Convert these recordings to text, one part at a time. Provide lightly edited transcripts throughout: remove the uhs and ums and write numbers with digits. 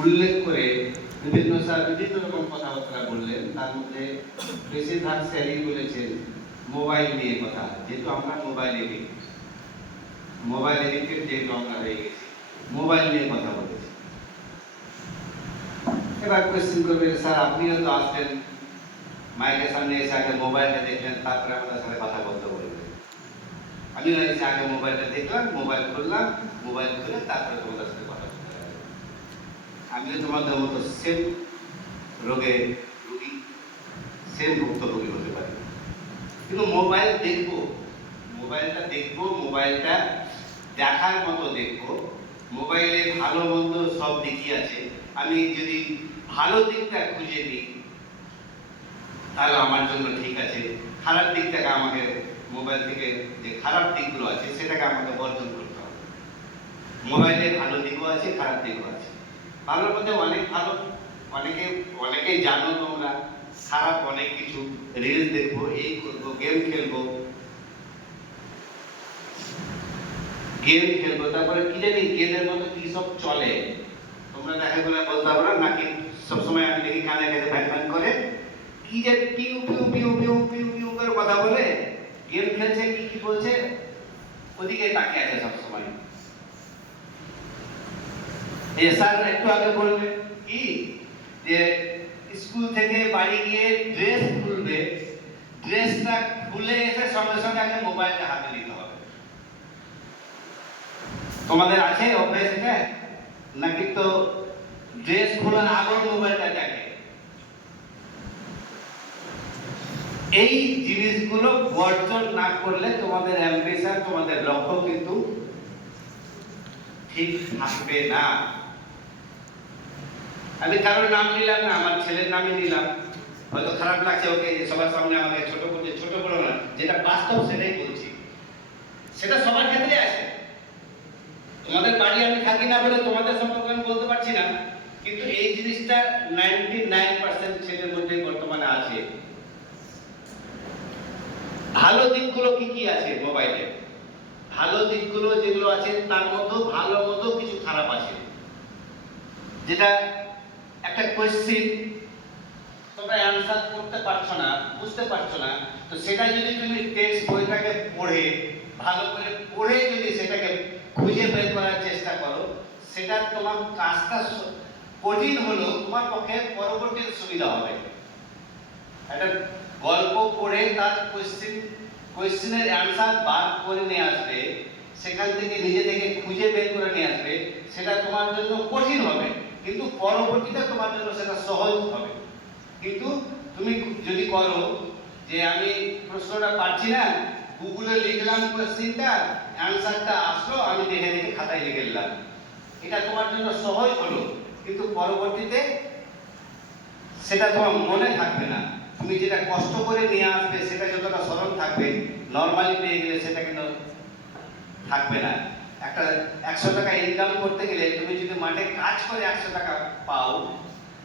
উল্লেখ করে বিভিন্ন রকম কথাবার্তা বললেন। তার মধ্যে বেশিরভাগ স্যারই বলেছেন মোবাইল নিয়ে কথা, যেহেতু আমরা মোবাইল এডিক্টেড যেহেতু আমরা হয়ে গেছি, মোবাইল নিয়ে কথা বলেছি। এবার কোয়েশ্চেন করবে, স্যার আপনিও তো আসবেন মাইকের সামনে এসে আগে মোবাইলটা দেখলেন, তারপরে আমাদের সাথে কথা বলতে বলবেন। আমি এসে আগে মোবাইলটা দেখলাম, মোবাইল খুললাম, মোবাইল খুলে তারপরে তোমাদের সাথে কথা বলতে হবে। আমিও তোমাদের মতো সেম রোগে রুগী, সেম ভুক্তভোগী হতে পারি। কিন্তু মোবাইলটা দেখবো, মোবাইলটা দেখার মতো দেখবো। মোবাইলে ভালো মন্দ সব দিকই আছে। আমি যদি ভালো দিকটা খুঁজে নিই তাহলে আমার জন্য ঠিক আছে। খারাপ দিকটাকে আমাকে মোবাইল থেকে যে খারাপ দিকগুলো আছে সেটাকে আমাকে বর্জন করতে হবে। মোবাইলে ভালো দিকও আছে, খারাপ দিকও আছে। ভালোর মধ্যে অনেক ভালো, অনেকেই জানো তোমরা। খারাপ অনেক কিছু, রিলস দেখবো, এই করবো, গেম খেলবো, তারপরে কি জানি গেমের মতো কি সব চলে তোমরা দেখা করে বলতে পারো না। নাকি সবসময় আমি দেখি কানে কানে ভ্যান করে কি যে পিউ পিউ পিউ পিউ পিউ পিউ করে কথা বলে, গেম খেলছে, কি বলছে, ওদিকে তাকিয়ে আছে সবসময়। স্যার একটু আগে বলবে কি যে স্কুল থেকে বাড়ি গিয়ে ড্রেস খুলবে, ড্রেসটা খুলে এসে সঙ্গে সঙ্গে আগে মোবাইলটা হাতে নিতে হবে। তোমাদের আছে অভ্যাস এটা? নাকি তো ড্রেস খোলার আগে মোবাইলটা দেখে? এই জিনিসগুলো বর্জন না করলে তোমাদের অ্যাম্বিশন, তোমাদের লক্ষ্য কিন্তু ঠিক থাকবে না। আমি কারোর নাম নিলাম না, আমার ছেলের নামই নিলাম। হয়তো খারাপ লাগছে ওকে, সবার সামনে আমাকে ছোট করছে, ছোট করো না, যেটা বাস্তব সেটাই বলছি। সেটা সবার ক্ষেত্রে আছে। তোমাদের বাড়ি আমি থাকি না বলে তোমাদের সম্পর্কে আমি বলতে পারছি না, কিন্তু এই জিনিসটা 99% ছেলের মধ্যে বর্তমানে আছে। ভালো দিকগুলো কি কি আছে মোবাইলে? ভালো দিকগুলো যেগুলো আছে তার মধ্যে ভালো মতো কিছু খারাপ আছে। যেটা একটা কোয়েশ্চেন তোমরা অ্যানসার করতে পারছো না, বুঝতে পারছো না, তো সেটা যদি তুমি টেক্সট বইটাকে পড়ে ভালো করে পড়ে যদি সেটাকে খুঁজে বের করার চেষ্টা করো, সেটা তোমার কাজটা কঠিন হলেও তোমার পক্ষে পরবর্তী সুবিধা হবে। একটা গল্প পড়ে তার কোয়েশ্চেনের অ্যানসার বার করে নিয়ে আসবে, সেখান থেকে নিজে থেকে খুঁজে বের করে নিয়ে আসবে, সেটা তোমার জন্য কঠিন হবে, কিন্তু পরবর্তীতে তোমার জন্য সেটা সহজ হবে। কিন্তু তুমি যদি করো যে আমি প্রশ্নটা পাচ্ছি না, গুগলে লিখলাম কোয়েশ্চেনটা, অ্যানসারটা আসলো, আমি দেখে দেখে খাতায় লিখে নিলাম, এটা তোমার জন্য সহজ হলো, কিন্তু পরবর্তীতে সেটা তোমার মনে থাকবে না। তুমি যেটা কষ্ট করে নিয়ে আসবে সেটা যতটা স্মরণ থাকবে, নর্মালি পেয়ে গেলে সেটা কিন্তু থাকবে না। একটা 100 টাকা ইনকাম করতে গেলে তুমি যদি মাঠে কাজ করে 100 টাকা পাও,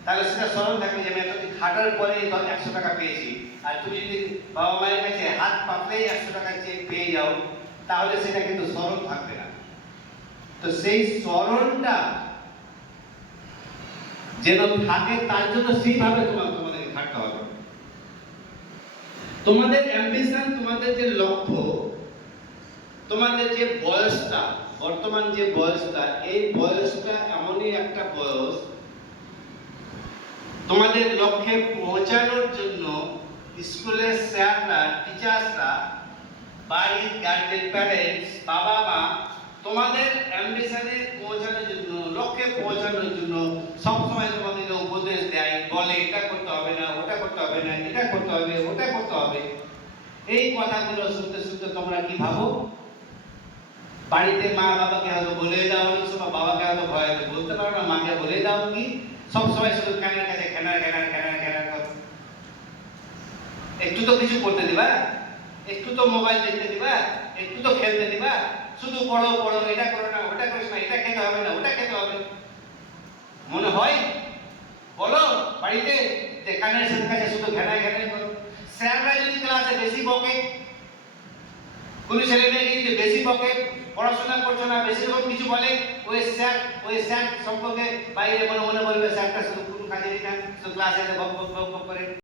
তাহলে সেটা স্মরণ থাকবে যে আমি এতদিন খাটার পরে 100 টাকা পেয়েছি। আর তুমি যদি বাবা মায়ের কাছে হাত পাতলেই 100 টাকা চেক পেয়ে যাও, তাহলে সেটা কিন্তু স্মরণ থাকবে না। তো সেই স্মরণটা যেন থাকে তার জন্য সেইভাবে তোমাদেরকে থাকতে হবে। তোমাদের অ্যাম্বিশন, তোমাদের যে লক্ষ্য, তোমাদের যে বয়সটা, বর্তমান যে বয়সটা, এই বয়সটা এমনই একটা বয়স, তোমাদের লক্ষ্যে পৌঁছানোর জন্য স্কুলের স্যাররা, টিচার্সরা, বাড়ির গার্জেন, প্যারেন্টস, বাবা মা তোমাদের অ্যাম্বিশনে পৌঁছানোর জন্য, লক্ষ্যে পৌঁছানোর জন্য সবসময় তোমাদেরকে উপদেশ দেয়, বলে এটা করতে হবে না, ওটা করতে হবে না, এটা করতে হবে, ওটা করতে হবে। এই কথাগুলো শুনতে শুনতে তোমরা কি ভাবো? বাড়িতে মা বাবাকে হয়তো বলে দাও, অনেক সময় বাবাকে হয়তো ভয়তে বলতে পারো না, মাকে বলে দাও কি সবসময় শুধু ক্যানার কাছে ক্যানার ক্যানার ক্যানার ক্যানার করো। একটু তো কিছু করতে দিবা, একটু তো মোবাইল দেখতে দিবা, একটু তো খেলতে দিবা। শুধু পড়ো পড়ো, এটা করো না, ওটা করিস না, এটা খেতে হবে না, ওটা খেতে হবে। মনে হয় বলো বাড়িতে যেখানে কাছে শুধু ঘেনায় ঘেনায় করো। স্যাররা যদি ক্লাসে বেশি বকে, কোনো ছেলে মেয়েকে যদি বেশি বকে, পড়াশোনা করছো না, বেশি রকম কিছু বলে, ওই স্যার সম্পর্কে বাইরে মনে মনে বলবে স্যারটা শুধু কোনো কাজেরই না, শুধু ক্লাসে বক বক বক বক করে।